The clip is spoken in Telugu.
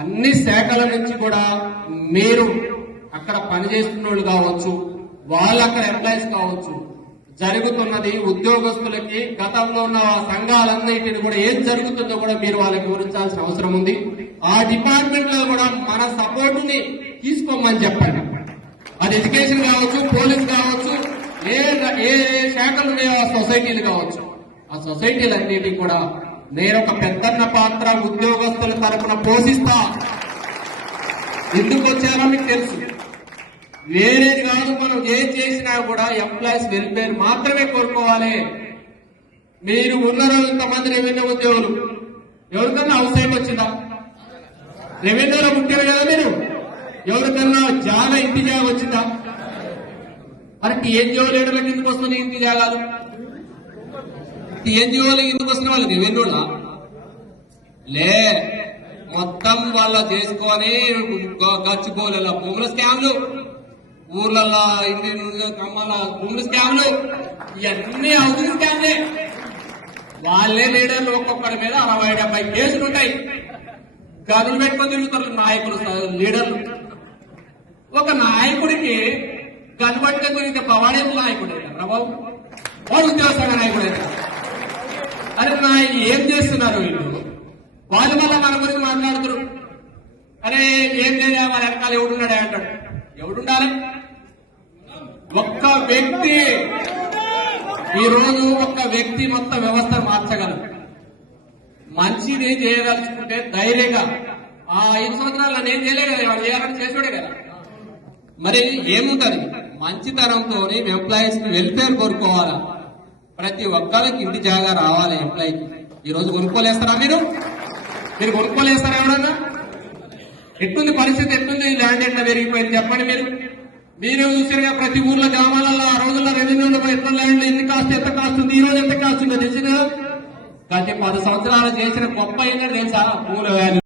అన్ని శాఖల నుంచి కూడా మీరు అక్కడ పనిచేస్తున్న వాళ్ళు కావచ్చు, వాళ్ళు అక్కడ ఎంప్లాయీస్ కావచ్చు, జరుగుతున్నది ఉద్యోగస్తులకి గతంలో ఉన్న సంఘాలన్నిటిని కూడా ఏం జరుగుతుందో కూడా మీరు వాళ్ళకి వివరించాల్సిన అవసరం ఉంది. ఆ డిపార్ట్మెంట్ లో కూడా మన సపోర్టుని తీసుకోమని చెప్పండి. అది ఎడ్యుకేషన్ కావచ్చు, పోలీస్ కావచ్చు, ఏ ఏ శాఖలు ఉన్నాయో ఆ సొసైటీలు కావచ్చు, ఆ సొసైటీలన్నిటికీ కూడా నేను ఒక పెద్దన్న పాత్ర ఉద్యోగస్తుల తరఫున పోషిస్తా. ఎందుకు వచ్చారో మీకు తెలుసు, వేరేది కాదు. మనం ఏం చేసినా కూడా ఎంప్లాయీస్ వెల్ఫేర్ మాత్రమే కోరుకోవాలి. మీరు ఉన్నారు ఇంతమంది రెవెన్యూ ఉద్యోగులు, ఎవరికన్నా హౌస్ సైట్ వచ్చిందా? రెవెన్యూలో ముఖ్యమే కదా మీరు. ఎవరికన్నా జాగా ఇంటి జాగా వచ్చిందా? మరి టీఎన్జిఓ లీడర్లకు ఎందుకు వస్తుంది ఇంటి జాగాలు? టీఎన్జిఓలు ఎందుకు వస్తున్న వాళ్ళకి రెవెన్యూలా లే, మొత్తం వాళ్ళ చేసుకొని గచ్చిపోలేల భూముల స్కామ్లు, ఊర్లలో ఇంటి కమ్మల భూముల స్కామ్లు, ఇవన్నీ హౌసింగ్ స్కామ్లే. వాళ్ళే లీడర్లు ఒక్కొక్కరి మీద 60-70 కేసులు ఉంటాయి. గదులు పెట్టుకొని తిరుగుతారు నాయకులు, లీడర్లు. ఒక నాయకుడికి కనబట్టుకొని తిరిగితే వాడేం నాయకుడు బాబు, వాడు ఉద్యోగ నాయకుడు అయితే. అరే నా ఏం చేస్తున్నారు వీళ్ళు? వాళ్ళు మళ్ళా మన గురించి మాట్లాడుతున్నారు. అరే ఏం లేదా వాళ్ళ వెనకాల ఎవడున్నాడే అంటాడు. ఎవడుండాలి? ఒక్క వ్యక్తి, ఈ రోజు ఒక్క వ్యక్తి మొత్తం వ్యవస్థ మార్చగలరు. మంచిది చేయదలుచుకుంటే ధైర్యంగా ఆ 5 సంవత్సరాలు నేను చేయలే కదా, వాళ్ళు చేయాలని చేసాడే కదా. మరి ఏముంటది? మంచితనంతో ఎంప్లాయీస్ వెల్ఫేర్ కోరుకోవాలా. ప్రతి ఒక్కరికి ఇంటి జాగా రావాలి ఎంప్లాయీకి. ఈ రోజు కొనుక్కోలేస్తారా మీరు కొనుక్కోలేస్తారా? ఎవరన్నా ఎట్లుంది పరిస్థితి, ఎట్లుంది ల్యాండ్ ఎట్లా పెరిగిపోయింది చెప్పండి. మీరు చూసిగా ప్రతి ఊర్లో గ్రామాలలో ఆ రోజుల్లో రెవెన్యూలో ఎట్లా ల్యాండ్ ఎంత కాస్ట్ ఉంది, ఈ రోజు ఎంత కాస్ట్ ఉందో తెలిసిన. గత 10 సంవత్సరాలు చేసిన గొప్ప ఏంటంటే తెలుసా? భూముల వాల్యూ.